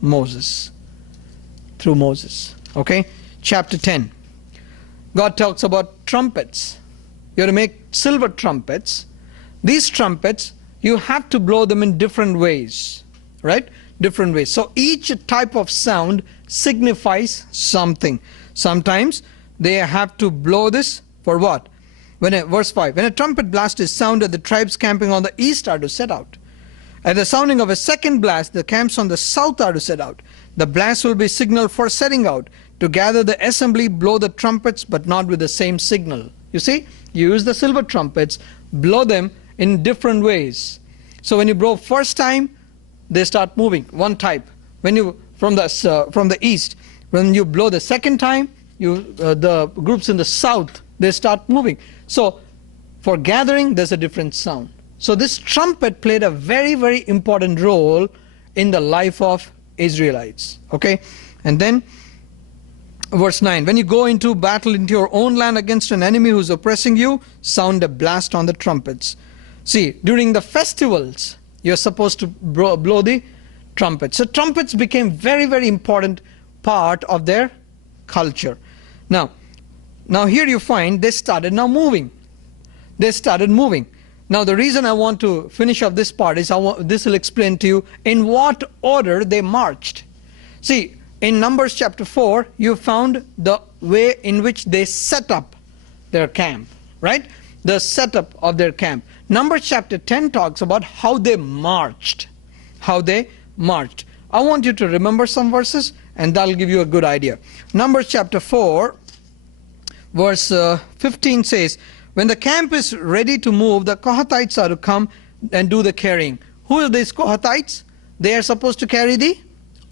Moses. Through Moses. Okay? Chapter 10. God talks about trumpets. You have to make silver trumpets. These trumpets, you have to blow them in different ways. Right? Different ways. So each type of sound signifies something. Sometimes they have to blow this for what? Verse 5. When a trumpet blast is sounded, the tribes camping on the east are to set out. At the sounding of a second blast, the camps on the south are to set out. The blast will be signal for setting out. To gather the assembly, blow the trumpets, but not with the same signal. You see, you use the silver trumpets, blow them in different ways. So when you blow first time, they start moving, one type. When you from the east, when you blow the second time, the groups in the south, they start moving. So for gathering, there's a different sound. So this trumpet played a very, very important role in the life of Israelites. Okay? And then verse 9, when you go into battle into your own land against an enemy who's oppressing you, sound a blast on the trumpets. See, during the festivals, you're supposed to blow the trumpets. So trumpets became very, very important part of their culture. Now here you find they started now moving. They started moving. Now the reason I want to finish off this part is this will explain to you in what order they marched. See, in Numbers chapter 4, you found the way in which they set up their camp, right? The setup of their camp. Numbers chapter 10 talks about how they marched. How they marched. I want you to remember some verses and that'll give you a good idea. Numbers chapter 4, verse 15 says, when the camp is ready to move, the Kohathites are to come and do the carrying. Who are these Kohathites? They are supposed to carry the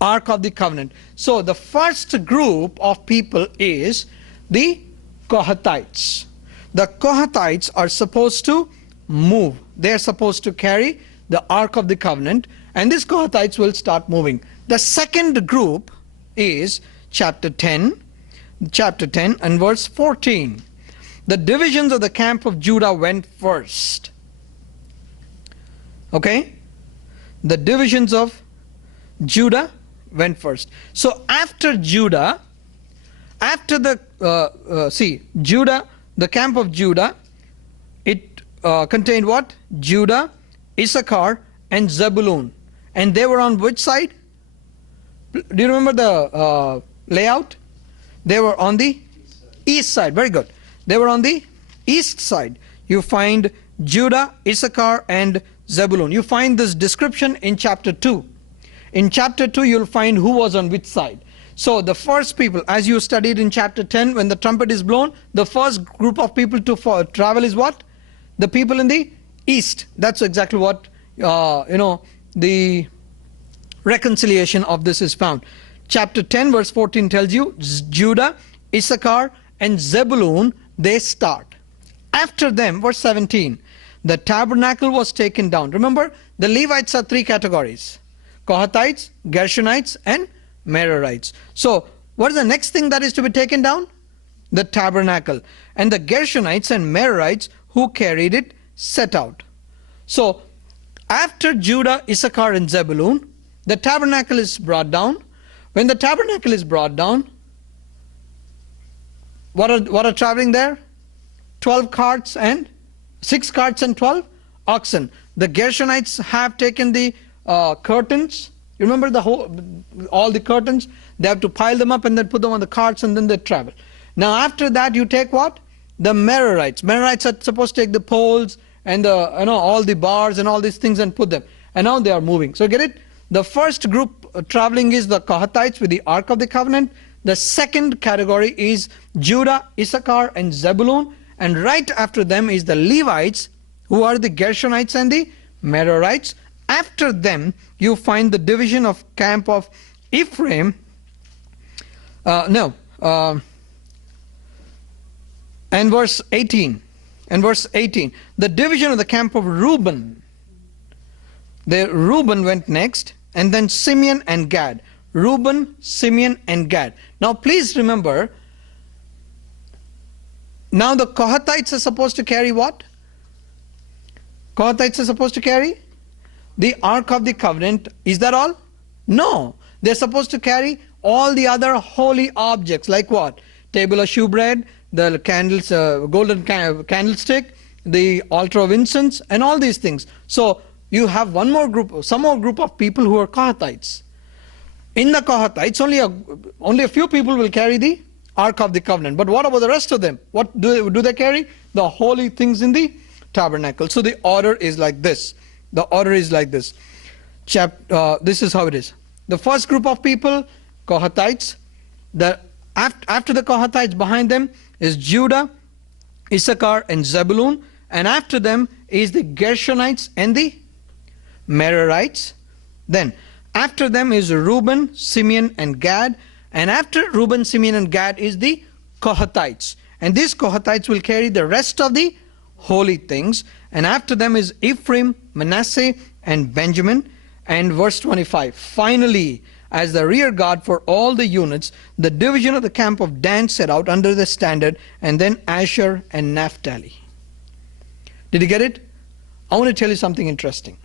Ark of the Covenant. So the first group of people is the Kohathites. The Kohathites are supposed to move. They are supposed to carry the Ark of the Covenant, and these Kohathites will start moving. The second group is chapter 10 and verse 14. The divisions of the camp of Judah went first. Okay? The divisions of Judah went first. So after Judah, after Judah, the camp of Judah, it contained what? Judah, Issachar, and Zebulun. And they were on which side? Do you remember the layout? They were on the east side. Very good. They were on the east side. You find Judah, Issachar, and Zebulun. You find this description in chapter 2. In chapter 2, you'll find who was on which side. So the first people, as you studied in chapter 10, when the trumpet is blown, the first group of people to travel is what? The people in the east. That's exactly what, the reconciliation of this is found. Chapter 10, verse 14 tells you, Judah, Issachar, and Zebulun, they start. After them, verse 17, the tabernacle was taken down. Remember, the Levites are three categories: Kohathites, Gershonites, and Merarites. So, what is the next thing that is to be taken down? The tabernacle. And the Gershonites and Merarites who carried it set out. So, after Judah, Issachar, and Zebulun, the tabernacle is brought down. When the tabernacle is brought down, what are traveling there? 12 carts and 6 carts and 12 oxen. The Gershonites have taken the curtains. You remember all the curtains? They have to pile them up and then put them on the carts and then they travel. Now after that you take what? The Merarites. Merarites are supposed to take the poles and all the bars and all these things and put them. And now they are moving. So get it? The first group traveling is the Kohathites with the Ark of the Covenant. The second category is Judah, Issachar, and Zebulun. And right after them is the Levites, who are the Gershonites and the Merarites. After them, you find the division of camp of Ephraim. And verse 18. The division of the camp of Reuben. Reuben went next, and then Simeon and Gad. Reuben, Simeon, and Gad. Now please remember, now the Kohathites are supposed to carry what? Kohathites are supposed to carry the Ark of the Covenant. Is that all? No. They're supposed to carry all the other holy objects, like what? Table of shewbread, the candles, golden candlestick, the altar of incense, and all these things. So you have some more group of people who are Kohathites. In the Kohathites, only a few people will carry the Ark of the Covenant. But what about the rest of them? What do they carry? The holy things in the tabernacle. So the order is like this. The order is like this. This is how it is. The first group of people, Kohathites. After the Kohathites, behind them is Judah, Issachar, and Zebulun. And after them is the Gershonites and the Merarites. Then after them is Reuben, Simeon, and Gad. And after Reuben, Simeon, and Gad is the Kohathites. And these Kohathites will carry the rest of the holy things. And after them is Ephraim, Manasseh, and Benjamin. And verse 25, finally, as the rear guard for all the units, the division of the camp of Dan set out under the standard, and then Asher and Naphtali. Did you get it? I want to tell you something interesting.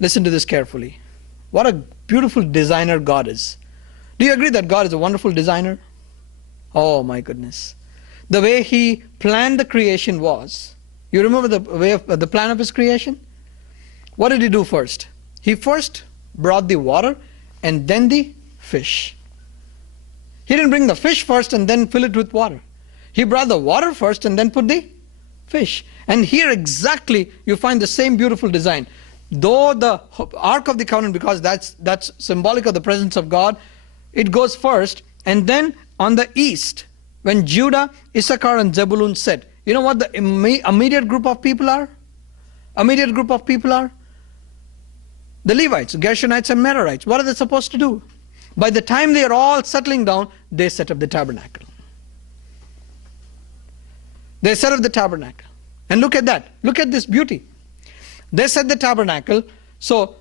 Listen to this carefully. What a beautiful designer God is. Do you agree that God is a wonderful designer? Oh my goodness. The way He planned the creation was, you remember the plan of His creation? What did He do first? He first brought the water and then the fish. He didn't bring the fish first and then fill it with water. He brought the water first and then put the fish. And here exactly you find the same beautiful design. Though the Ark of the Covenant, because that's symbolic of the presence of God, it goes first, and then on the east, when Judah, Issachar, and Zebulun said, you know what the immediate group of people are? Immediate group of people are? The Levites, Gershonites, and Merarites. What are they supposed to do? By the time they are all settling down, they set up the tabernacle. They set up the tabernacle. And look at that. Look at this beauty. They set the tabernacle. So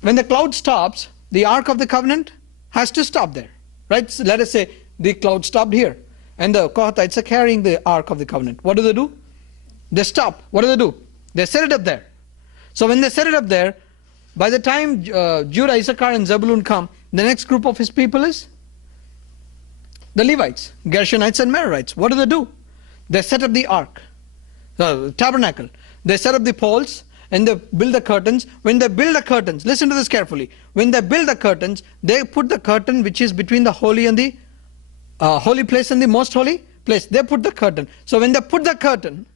when the cloud stops, the Ark of the Covenant has to stop there. Right? So let us say the cloud stopped here. And the Kohathites are carrying the Ark of the Covenant. What do? They stop. What do? They set it up there. So when they set it up there, by the time Judah, Issachar, and Zebulun come, the next group of His people is the Levites, Gershonites, and Merarites. What do? They set up the ark, the tabernacle. They set up the poles and they build the curtains. When they build the curtains, listen to this carefully. When they build the curtains, they put the curtain which is between the holy and the holy place and the most holy place. They put the curtain. So when they put the curtain,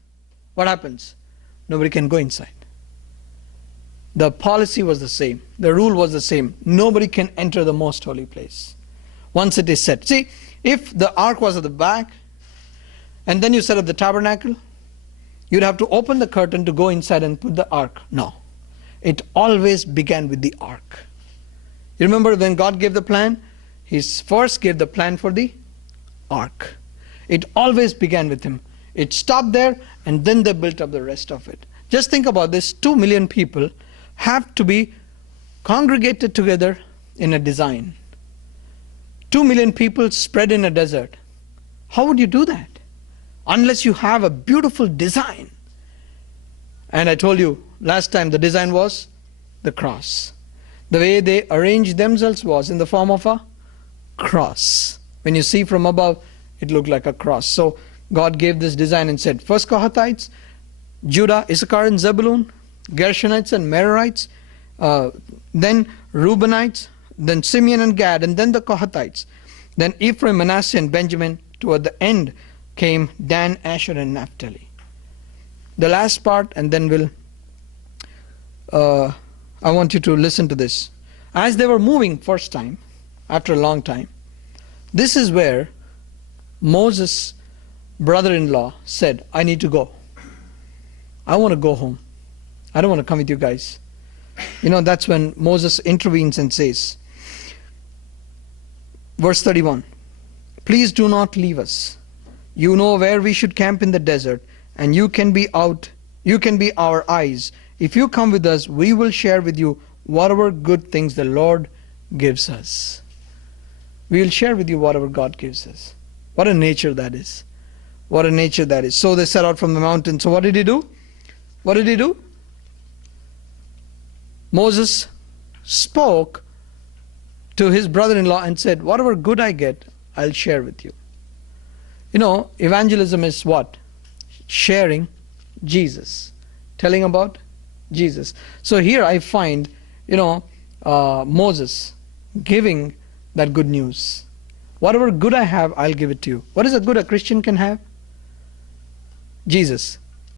what happens? Nobody can go inside. The policy was the same. The rule was the same. Nobody can enter the most holy place once it is set. See, if the ark was at the back and then you set up the tabernacle, you'd have to open the curtain to go inside and put the ark. No. It always began with the ark. You remember when God gave the plan? He first gave the plan for the ark. It always began with Him. It stopped there and then they built up the rest of it. Just think about this. 2 million people have to be congregated together in a design. 2 million people spread in a desert. How would you do that? Unless you have a beautiful design. And I told you last time the design was the cross. The way they arranged themselves was in the form of a cross. When you see from above, it looked like a cross. So God gave this design and said, first Kohathites, Judah, Issachar, and Zebulun, Gershonites and Merarites, then Reubenites, then Simeon and Gad, and then the Kohathites. Then Ephraim, Manasseh, and Benjamin. Toward the end came Dan, Asher, and Naphtali. The last part, and then I want you to listen to this. As they were moving first time, after a long time, this is where Moses' brother-in-law said, I need to go. I want to go home. I don't want to come with you guys. You know, that's when Moses intervenes and says, verse 31, please do not leave us. You know where we should camp in the desert, and you can be our eyes. If you come with us, we will share with you whatever good things the Lord gives us. We will share with you whatever God gives us. What a nature that is. What a nature that is. So they set out from the mountain. So what did he do? What did he do? Moses spoke to his brother-in-law and said, whatever good I get, I'll share with you. You know, evangelism is what? Sharing Jesus, telling about Jesus. So here I find, Moses giving that good news. Whatever good I have, I'll give it to you. What is a good a Christian can have? Jesus.